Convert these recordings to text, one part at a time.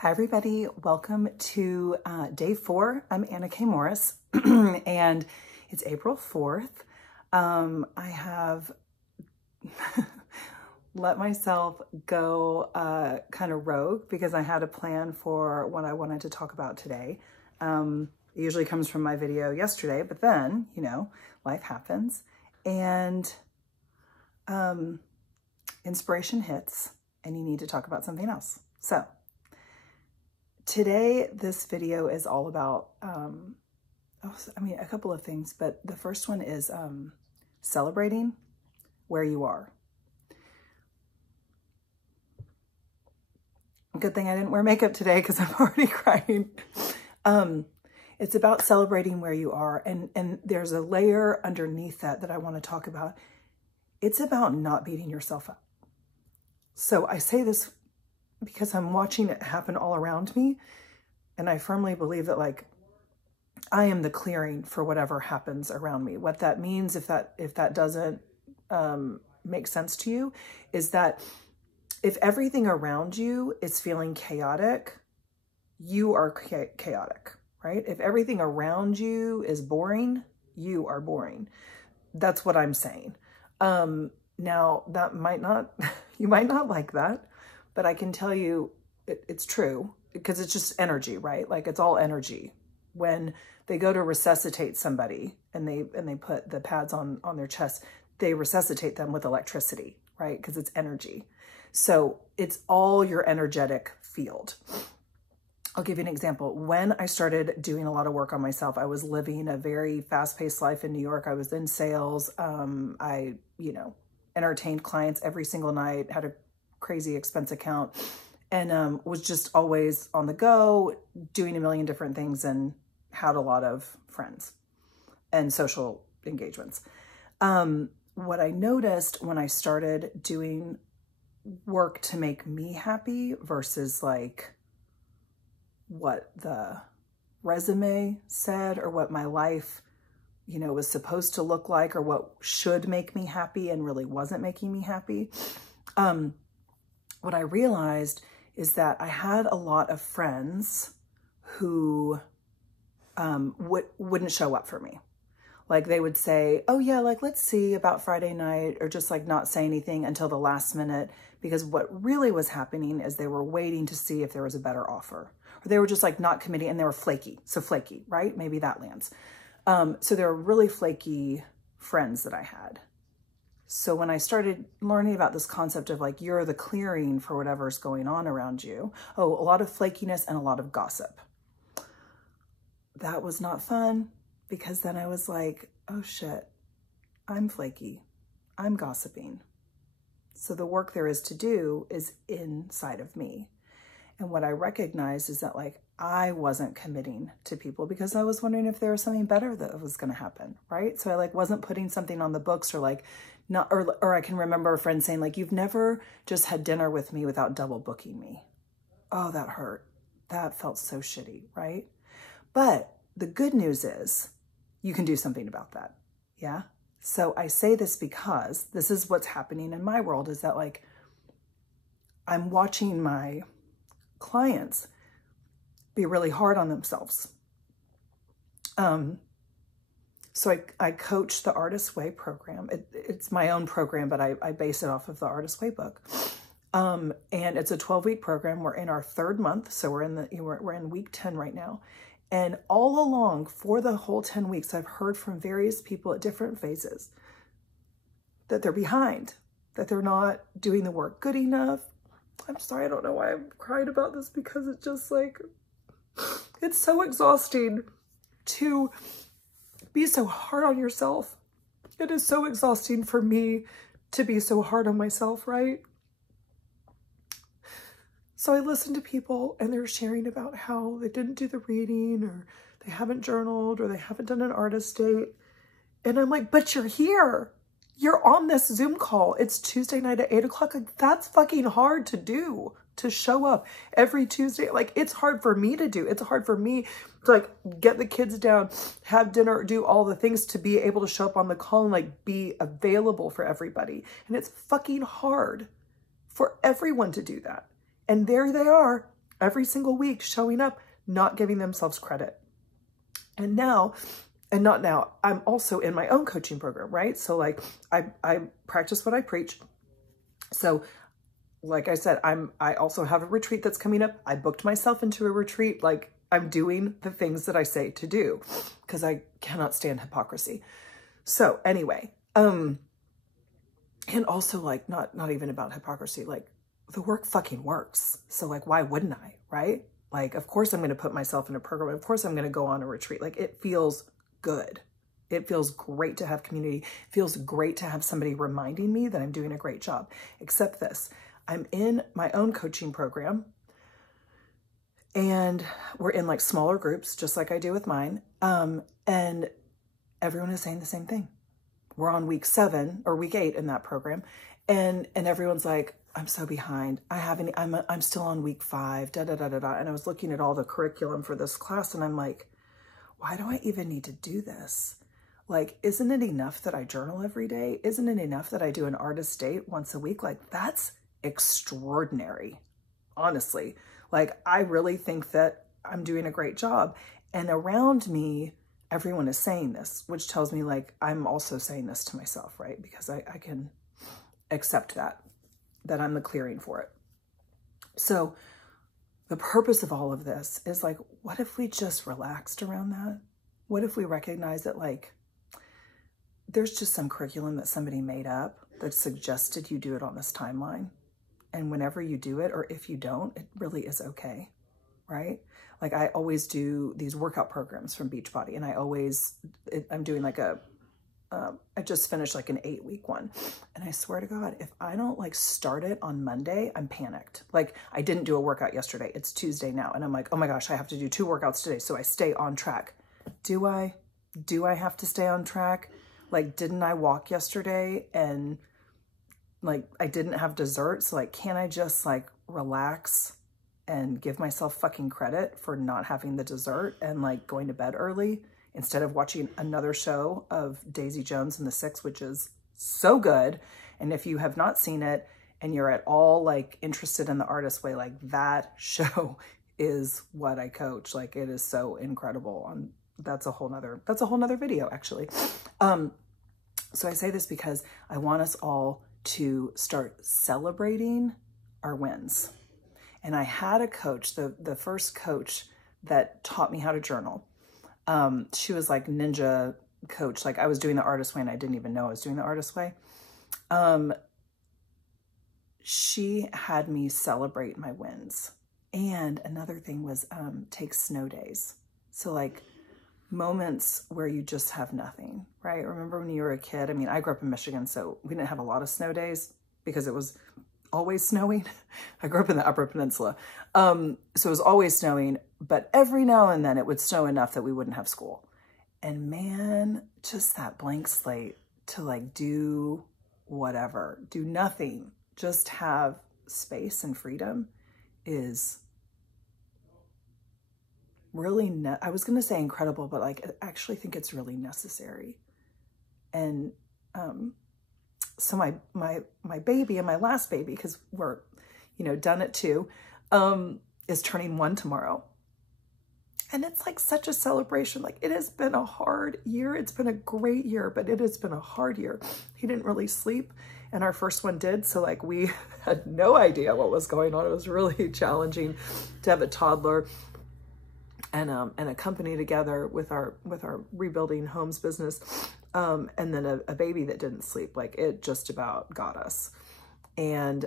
Hi, everybody. Welcome to day 4. I'm Anna K. Morris, and it's April 4th. I have let myself go kind of rogue because I had a plan for what I wanted to talk about today. It usually comes from my video yesterday, but then, you know, life happens and inspiration hits and you need to talk about something else. So today, this video is all about, a couple of things, but the first one is celebrating where you are. Good thing I didn't wear makeup today because I'm already crying. It's about celebrating where you are, and there's a layer underneath that I want to talk about. It's about not beating yourself up. So I say this because I'm watching it happen all around me. And I firmly believe that, like, I am the clearing for whatever happens around me. What that means, if that doesn't make sense to you, is that if everything around you is feeling chaotic, you are chaotic, right? If everything around you is boring, you are boring. That's what I'm saying. Now, that might not, you might not like that, but I can tell you it's true because it's just energy, right? Like, it's all energy. When they go to resuscitate somebody and they put the pads on their chest, they resuscitate them with electricity, right? Because it's energy. So it's all your energetic field. I'll give you an example. When I started doing a lot of work on myself, I was living a very fast-paced life in New York. I was in sales. I, entertained clients every single night, had a crazy expense account, and was just always on the go, doing a million different things, and had a lot of friends and social engagements. What I noticed when I started doing work to make me happy versus like what the resume said or what my life, was supposed to look like, or what should make me happy and really wasn't making me happy. What I realized is that I had a lot of friends who wouldn't show up for me. Like, they would say, oh yeah, like, let's see about Friday night, or just like not say anything until the last minute, because what really was happening is they were waiting to see if there was a better offer, or they were just like not committing, and they were flaky. So flaky, right? Maybe that lands. So there were really flaky friends that I had. So when I started learning about this concept of like, you're the clearing for whatever's going on around you, a lot of flakiness and a lot of gossip. That was not fun, because then I was like, oh shit, I'm flaky. I'm gossiping. So the work there is to do is inside of me. And what I recognized is that, like, I wasn't committing to people because I was wondering if there was something better that was going to happen, right? So I like wasn't putting something on the books, or like not, or I can remember a friend saying, like, you've never just had dinner with me without double booking me. Oh, that hurt. That felt so shitty, right? But the good news is you can do something about that. Yeah. So I say this because this is what's happening in my world, is that, like, I'm watching my clients be really hard on themselves. So I coach the Artist Way program. It's my own program, but I base it off of the Artist Way book. And it's a 12-week program. We're in our 3rd month. So we're in week 10 right now. And all along for the whole 10 weeks, I've heard from various people at different phases that they're behind, that they're not doing the work good enough. I'm sorry, I don't know why I'm crying about this, because it's just like, it's so exhausting to be so hard on yourself. It is so exhausting for me to be so hard on myself, right? So I listen to people and they're sharing about how they didn't do the reading, or they haven't journaled, or they haven't done an artist date. And I'm like, but you're here. You're on this Zoom call. It's Tuesday night at 8 o'clock. Like, that's fucking hard to do, to show up every Tuesday. Like, it's hard for me to do. It's hard for me to, like, get the kids down, have dinner, do all the things to be able to show up on the call and, like, be available for everybody. And it's fucking hard for everyone to do that. And there they are every single week showing up, not giving themselves credit. And not now, I'm also in my own coaching program, right? So like I practice what I preach. So like I said, I also have a retreat that's coming up. I booked myself into a retreat. Like I'm doing the things that I say to do because I cannot stand hypocrisy. So anyway, and also like not even about hypocrisy, like the work fucking works. So like, why wouldn't I, right? Like, of course I'm going to put myself in a program. Of course I'm going to go on a retreat. Like it feels good. It feels great to have community. It feels great to have somebody reminding me that I'm doing a great job. Except this, I'm in my own coaching program and we're in like smaller groups, just like I do with mine. And everyone is saying the same thing. We're on week 7 or week 8 in that program. And everyone's like, I'm so behind. I'm still on week 5, da, da, da, da, da. And I was looking at all the curriculum for this class and I'm like, why do I even need to do this? Like, isn't it enough that I journal every day? Isn't it enough that I do an artist date once a week? Like, that's extraordinary, honestly. Like, I really think that I'm doing a great job. And around me, everyone is saying this, which tells me like, I'm also saying this to myself, right? Because I can accept that I'm the clearing for it. So the purpose of all of this is like, what if we just relaxed around that? What if we recognize that like, there's just some curriculum that somebody made up that suggested you do it on this timeline. And whenever you do it, or if you don't, it really is okay, right? Like I always do these workout programs from Beachbody and I'm doing like I just finished like an 8-week one. And I swear to God, if I don't like start it on Monday, I'm panicked. Like I didn't do a workout yesterday. It's Tuesday now. And I'm like, oh my gosh, I have to do 2 workouts today. So I stay on track. Do I have to stay on track? Like, didn't I walk yesterday and like, I didn't have dessert. So like, can't I just like relax and give myself fucking credit for not having the dessert and like going to bed early instead of watching another show of Daisy Jones and the Six, which is so good. And if you have not seen it and you're at all like interested in the artist way, like that show is what I coach. Like it is so incredible. That's a whole nother video actually. So I say this because I want us all to start celebrating our wins. And I had a coach, the first coach that taught me how to journal. She was like ninja coach. Like I was doing the artist way and I didn't even know I was doing the artist way. She had me celebrate my wins. And another thing was take snow days. So like moments where you just have nothing, right? Remember when you were a kid? I mean, I grew up in Michigan, so we didn't have a lot of snow days because it was always snowing. I grew up in the Upper Peninsula. So it was always snowing, but every now and then it would snow enough that we wouldn't have school. And man, just that blank slate to like do whatever, do nothing, just have space and freedom is really, I was going to say incredible, but like, I actually think it's really necessary. And, so my baby and my last baby, cause we're, done at 2, is turning 1 tomorrow. And it's like such a celebration. Like it has been a hard year. It's been a great year, but it has been a hard year. He didn't really sleep and our first one did. So like we had no idea what was going on. It was really challenging to have a toddler and a company together with our rebuilding homes business. And then a baby that didn't sleep. Like it just about got us. And,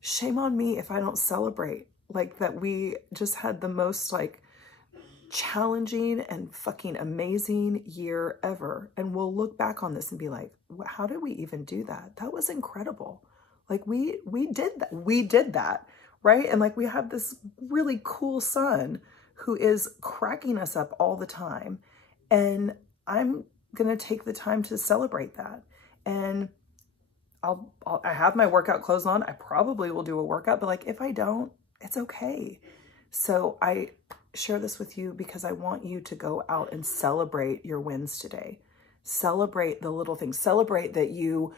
shame on me if I don't celebrate like that. We just had the most like challenging and fucking amazing year ever. And we'll look back on this and be like, how did we even do that? That was incredible. Like we did that. Right. And like, we have this really cool son who is cracking us up all the time. And I'm going to take the time to celebrate that. And I have my workout clothes on. I probably will do a workout, but like, if I don't, it's okay. So I share this with you because I want you to go out and celebrate your wins today. Celebrate the little things. Celebrate that you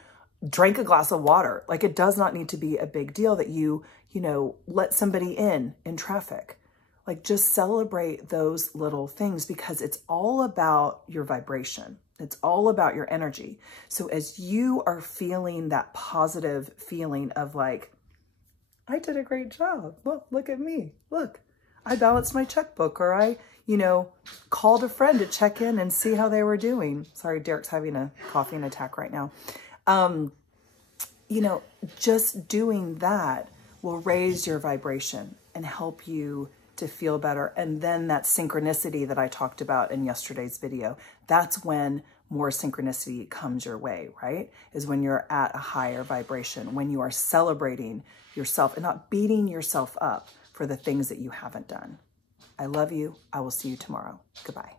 drank a glass of water. Like, it does not need to be a big deal that you know, let somebody in traffic. Like, just celebrate those little things, because it's all about your vibration. It's all about your energy. So as you are feeling that positive feeling of like, I did a great job. Look at me. Look, I balanced my checkbook, or I, you know, called a friend to check in and see how they were doing. Sorry, Derek's having a coughing attack right now. You know, just doing that will raise your vibration and help you to feel better. And then that synchronicity that I talked about in yesterday's video, that's when more synchronicity comes your way, right? Is when you're at a higher vibration, when you are celebrating yourself and not beating yourself up for the things that you haven't done. I love you. I will see you tomorrow. Goodbye.